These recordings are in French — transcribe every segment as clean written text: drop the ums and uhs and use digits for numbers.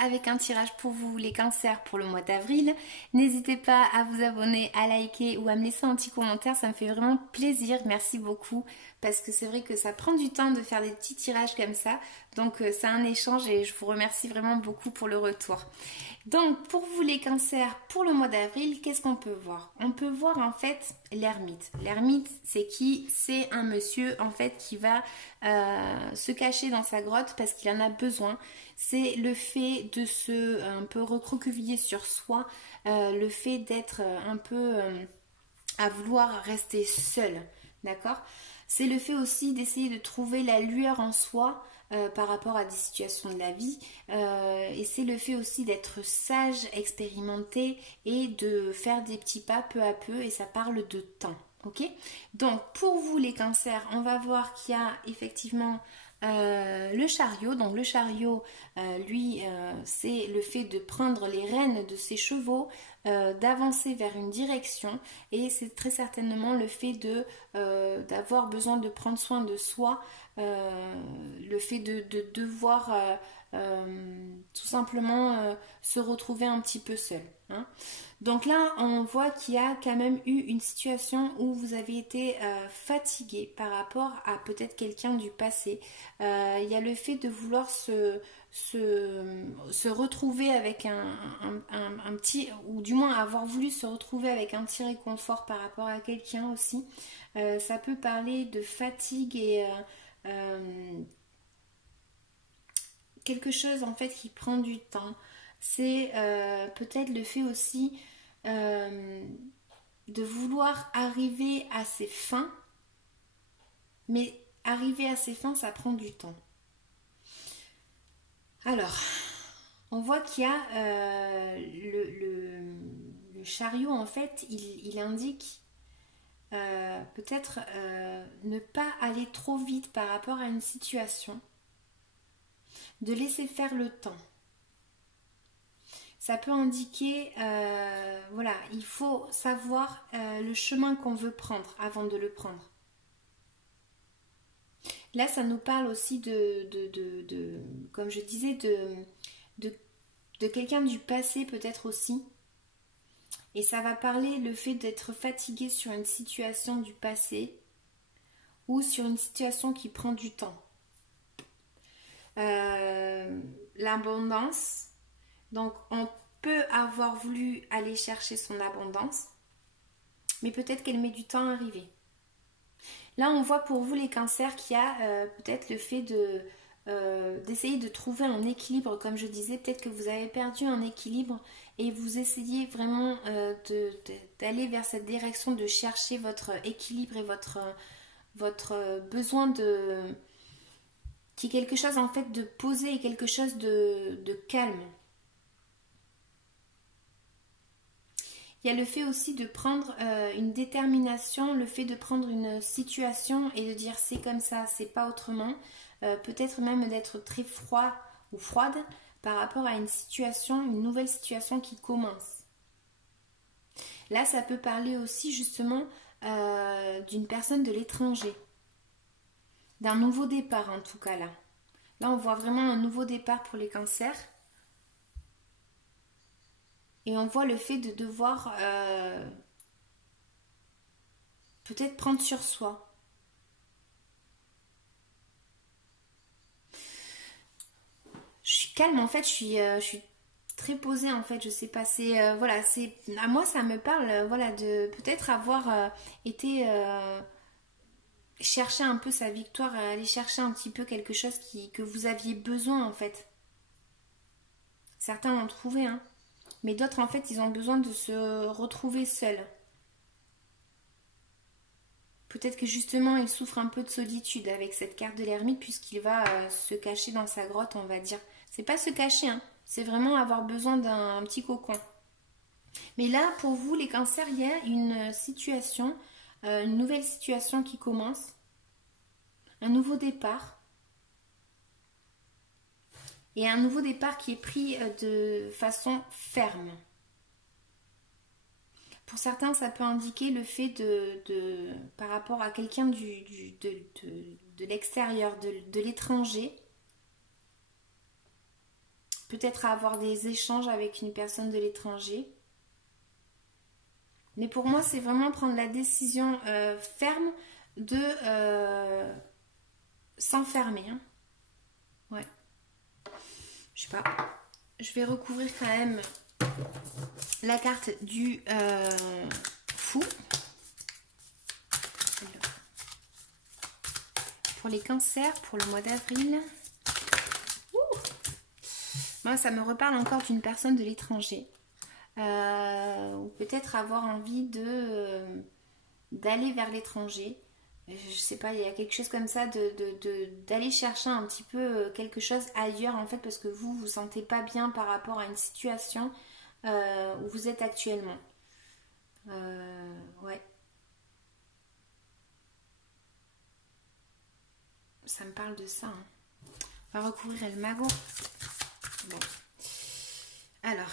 avec un tirage pour vous les cancers pour le mois d'avril. N'hésitez pas à vous abonner, à liker ou à me laisser un petit commentaire, ça me fait vraiment plaisir, merci beaucoup. Parce que c'est vrai que ça prend du temps de faire des petits tirages comme ça. Donc c'est un échange et je vous remercie vraiment beaucoup pour le retour. Donc pour vous les cancers pour le mois d'avril, qu'est-ce qu'on peut voir? On peut voir en fait l'ermite. L'ermite c'est qui? C'est un monsieur en fait qui va se cacher dans sa grotte parce qu'il en a besoin. C'est le fait de se un peu recroqueviller sur soi, le fait d'être un peu à vouloir rester seul, d'accord? C'est le fait aussi d'essayer de trouver la lueur en soi par rapport à des situations de la vie. Et c'est le fait aussi d'être sage, expérimenté et de faire des petits pas peu à peu. Et ça parle de temps. Ok? Donc pour vous les cancers, on va voir qu'il y a effectivement le chariot. Donc le chariot, lui, c'est le fait de prendre les rênes de ses chevaux, d'avancer vers une direction, et c'est très certainement le fait de d'avoir besoin de prendre soin de soi, le fait de devoir tout simplement se retrouver un petit peu seul, hein. Donc là, on voit qu'il y a quand même eu une situation où vous avez été fatigué par rapport à peut-être quelqu'un du passé. Il y a le fait de vouloir se retrouver avec un petit, ou du moins avoir voulu se retrouver avec un petit réconfort par rapport à quelqu'un aussi. Ça peut parler de fatigue et quelque chose en fait qui prend du temps. C'est peut-être le fait aussi de vouloir arriver à ses fins, mais arriver à ses fins, ça prend du temps. Alors, on voit qu'il y a le chariot, en fait, il indique peut-être ne pas aller trop vite par rapport à une situation, de laisser faire le temps. Ça peut indiquer, voilà, il faut savoir le chemin qu'on veut prendre avant de le prendre. Là, ça nous parle aussi comme je disais, de quelqu'un du passé peut-être aussi. Et ça va parler le fait d'être fatigué sur une situation du passé ou sur une situation qui prend du temps. L'abondance. Donc, on peut avoir voulu aller chercher son abondance, mais peut-être qu'elle met du temps à arriver. Là, on voit pour vous les cancers qu'il y a peut-être le fait d'essayer de trouver un équilibre, comme je disais, peut-être que vous avez perdu un équilibre et vous essayez vraiment d'aller vers cette direction, de chercher votre équilibre et votre besoin de... qui est quelque chose en fait de posé et quelque chose de calme. Il y a le fait aussi de prendre une détermination, le fait de prendre une situation et de dire c'est comme ça, c'est pas autrement. Peut-être même d'être très froid ou froide par rapport à une situation, une nouvelle situation qui commence. Là, ça peut parler aussi justement d'une personne de l'étranger, d'un nouveau départ en tout cas là. Là, on voit vraiment un nouveau départ pour les cancers. Et on voit le fait de devoir peut-être prendre sur soi. Je suis calme en fait, je suis très posée en fait, je sais pas, c'est voilà, c'est à moi ça me parle voilà de peut-être avoir été chercher un peu sa victoire, aller chercher un petit peu quelque chose que vous aviez besoin en fait. Certains l'ont trouvé, hein. Mais d'autres, en fait, ils ont besoin de se retrouver seuls. Peut-être que justement, il souffre un peu de solitude avec cette carte de l'ermite puisqu'il va se cacher dans sa grotte, on va dire. C'est pas se cacher, hein. C'est vraiment avoir besoin d'un petit cocon. Mais là, pour vous, les cancers, il y a une situation, une nouvelle situation qui commence. Un nouveau départ. Et un nouveau départ qui est pris de façon ferme. Pour certains, ça peut indiquer le fait par rapport à quelqu'un de l'extérieur, de l'étranger. peut-être à avoir des échanges avec une personne de l'étranger. Mais pour moi, c'est vraiment prendre la décision ferme de s'enfermer. Hein. Ouais. Je sais pas. Je vais recouvrir quand même la carte du fou. Pour les cancers, pour le mois d'avril. Moi, ça me reparle encore d'une personne de l'étranger. Ou peut-être avoir envie d'aller vers l'étranger. Je sais pas, il y a quelque chose comme ça d'aller chercher un petit peu quelque chose ailleurs en fait parce que vous vous sentez pas bien par rapport à une situation où vous êtes actuellement. Ouais. Ça me parle de ça. Hein. On va recouvrir le magot. Bon. Alors,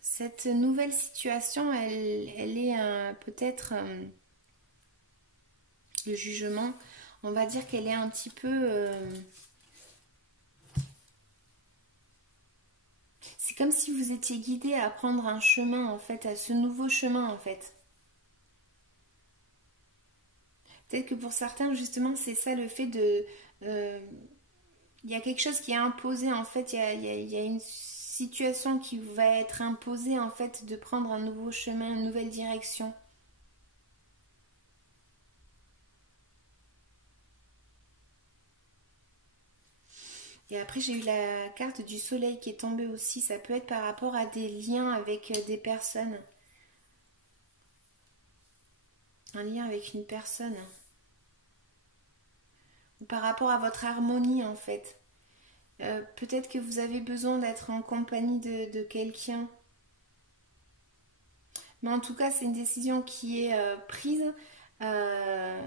cette nouvelle situation, elle est peut-être le jugement. On va dire qu'elle est un petit peu... c'est comme si vous étiez guidé à prendre un chemin, en fait, à ce nouveau chemin, en fait. Peut-être que pour certains, justement, c'est ça le fait de... il y a quelque chose qui est imposé, en fait. Il y a une situation qui va être imposée, en fait, de prendre un nouveau chemin, une nouvelle direction. Et après, j'ai eu la carte du soleil qui est tombée aussi. Ça peut être par rapport à des liens avec des personnes. Un lien avec une personne. Ou par rapport à votre harmonie, en fait. Peut-être que vous avez besoin d'être en compagnie de quelqu'un. Mais en tout cas, c'est une décision qui est prise. La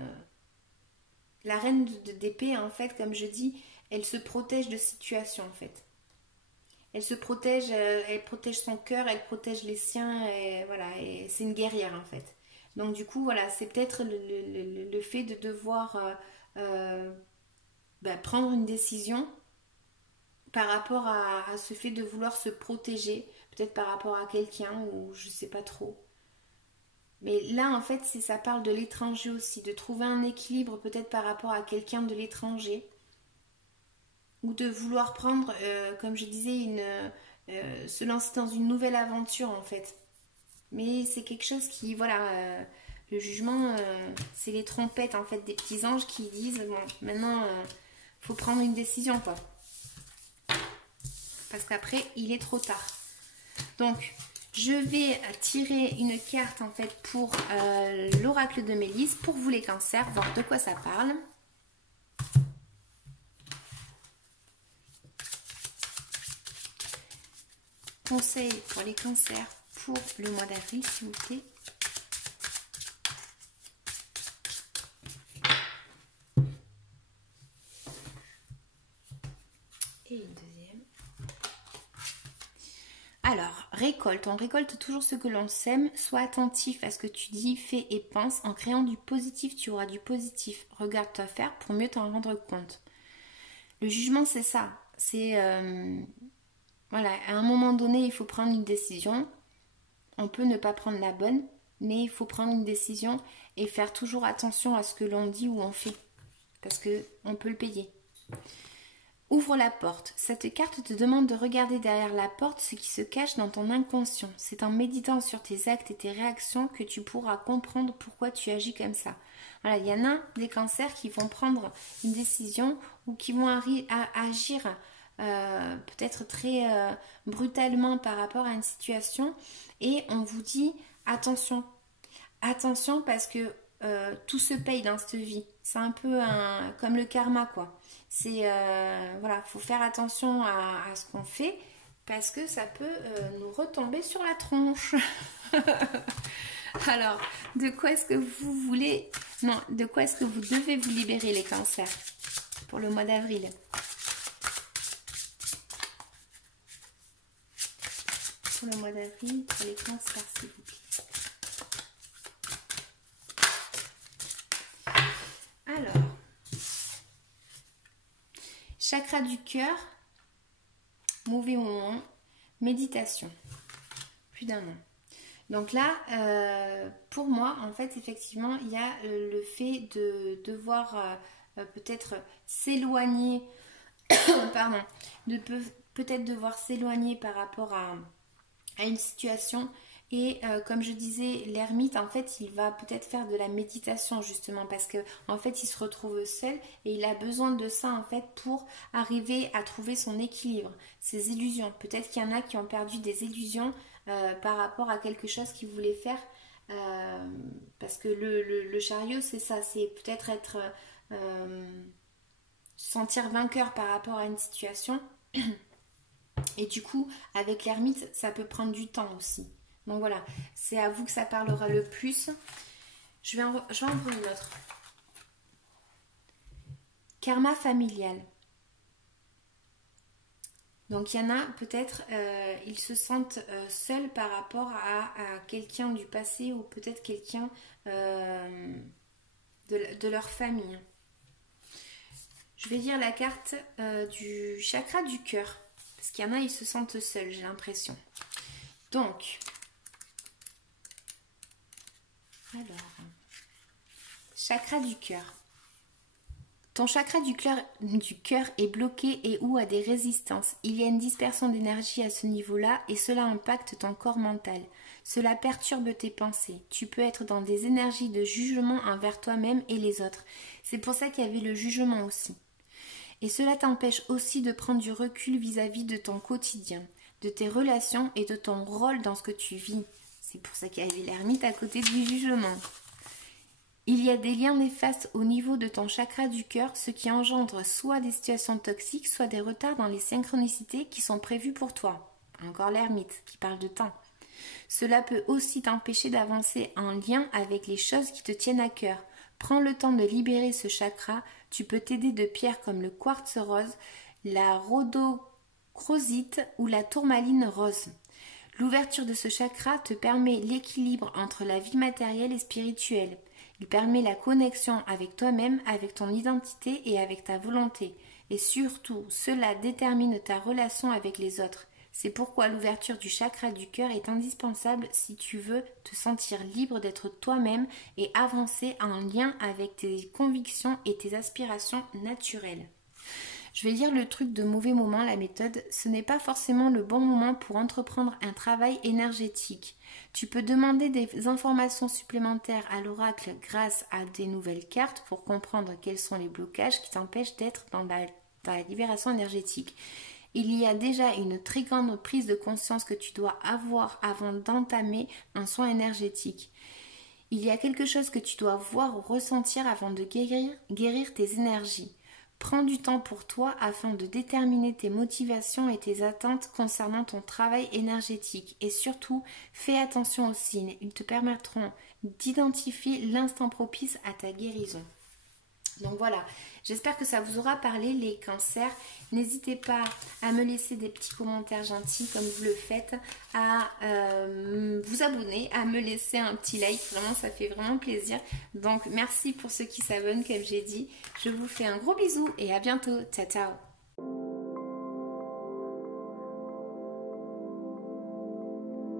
reine d'épée, en fait, comme je dis, elle se protège de situations, en fait. Elle se protège, elle protège son cœur, elle protège les siens, et voilà, et c'est une guerrière, en fait. Donc, du coup, voilà, c'est peut-être le fait de devoir prendre une décision par rapport à ce fait de vouloir se protéger, peut-être par rapport à quelqu'un, ou je sais pas trop. Mais là, en fait, ça parle de l'étranger aussi, de trouver un équilibre peut-être par rapport à quelqu'un de l'étranger, ou de vouloir prendre, comme je disais, se lancer dans une nouvelle aventure, en fait. Mais c'est quelque chose qui, voilà, le jugement, c'est les trompettes, en fait, des petits anges qui disent, bon, maintenant, faut prendre une décision, quoi. Parce qu'après, il est trop tard. Donc, je vais tirer une carte en fait pour l'oracle de Mélisse, pour vous les cancers, voir de quoi ça parle. Conseil pour les cancers pour le mois d'avril, s'il vous plaît. Et une deuxième. Alors, récolte. On récolte toujours ce que l'on sème. Sois attentif à ce que tu dis, fais et pense. En créant du positif, tu auras du positif. Regarde-toi faire pour mieux t'en rendre compte. Le jugement, c'est ça. C'est... voilà, à un moment donné, il faut prendre une décision. On peut ne pas prendre la bonne, mais il faut prendre une décision et faire toujours attention à ce que l'on dit ou on fait. Parce qu'on peut le payer. Ouvre la porte. Cette carte te demande de regarder derrière la porte ce qui se cache dans ton inconscient. C'est en méditant sur tes actes et tes réactions que tu pourras comprendre pourquoi tu agis comme ça. Voilà, il y en a des cancers qui vont prendre une décision ou qui vont agir peut-être très brutalement par rapport à une situation et on vous dit attention. Attention parce que tout se paye dans cette vie. C'est un peu comme le karma, quoi. C'est voilà, faut faire attention à ce qu'on fait parce que ça peut nous retomber sur la tronche. Alors, de quoi est-ce que vous voulez... Non, de quoi est-ce que vous devez vous libérer les cancers pour le mois d'avril? Pour le mois d'avril, pour les cancers, s'il vous plaît. Alors, chakra du cœur, mauvais moment, méditation. Plus d'un an. Donc là, pour moi, en fait, effectivement, il y a le fait de devoir peut-être s'éloigner, pardon, de peut-être devoir s'éloigner par rapport à une situation. Et comme je disais, l'ermite, en fait, il va peut-être faire de la méditation justement parce que en fait, il se retrouve seul et il a besoin de ça en fait pour arriver à trouver son équilibre, ses illusions. Peut-être qu'il y en a qui ont perdu des illusions par rapport à quelque chose qu'ils voulaient faire parce que le chariot, c'est ça, c'est peut-être être se sentir vainqueur par rapport à une situation. Et du coup, avec l'ermite, ça peut prendre du temps aussi. Donc voilà, c'est à vous que ça parlera le plus. Je vais en prendre une autre. Karma familial. Donc il y en a peut-être, ils se sentent seuls par rapport à quelqu'un du passé ou peut-être quelqu'un de leur famille. Je vais lire la carte du chakra du cœur. Parce qu'il y en a, ils se sentent seuls, j'ai l'impression. Donc, alors, chakra du cœur. Ton chakra du cœur est bloqué et ou a des résistances. Il y a une dispersion d'énergie à ce niveau-là et cela impacte ton corps mental. Cela perturbe tes pensées. Tu peux être dans des énergies de jugement envers toi-même et les autres. C'est pour ça qu'il y avait le jugement aussi. Et cela t'empêche aussi de prendre du recul vis-à-vis de ton quotidien, de tes relations et de ton rôle dans ce que tu vis. C'est pour ça qu'il y avait l'ermite à côté du jugement. Il y a des liens néfastes au niveau de ton chakra du cœur, ce qui engendre soit des situations toxiques, soit des retards dans les synchronicités qui sont prévues pour toi. Encore l'ermite qui parle de temps. Cela peut aussi t'empêcher d'avancer en lien avec les choses qui te tiennent à cœur. Prends le temps de libérer ce chakra. Tu peux t'aider de pierres comme le quartz rose, la rhodochrosite ou la tourmaline rose. L'ouverture de ce chakra te permet l'équilibre entre la vie matérielle et spirituelle. Il permet la connexion avec toi-même, avec ton identité et avec ta volonté. Et surtout, cela détermine ta relation avec les autres. C'est pourquoi l'ouverture du chakra du cœur est indispensable si tu veux te sentir libre d'être toi-même et avancer en lien avec tes convictions et tes aspirations naturelles. Je vais dire le truc de mauvais moment, la méthode. Ce n'est pas forcément le bon moment pour entreprendre un travail énergétique. Tu peux demander des informations supplémentaires à l'oracle grâce à des nouvelles cartes pour comprendre quels sont les blocages qui t'empêchent d'être dans la libération énergétique. Il y a déjà une très grande prise de conscience que tu dois avoir avant d'entamer un soin énergétique. Il y a quelque chose que tu dois voir ou ressentir avant de guérir tes énergies. Prends du temps pour toi afin de déterminer tes motivations et tes attentes concernant ton travail énergétique. Et surtout, fais attention aux signes. Ils te permettront d'identifier l'instant propice à ta guérison. Donc voilà, j'espère que ça vous aura parlé les cancers. N'hésitez pas à me laisser des petits commentaires gentils comme vous le faites, à vous abonner, à me laisser un petit like, vraiment ça fait vraiment plaisir. Donc merci pour ceux qui s'abonnent comme j'ai dit. Je vous fais un gros bisou et à bientôt, ciao ciao.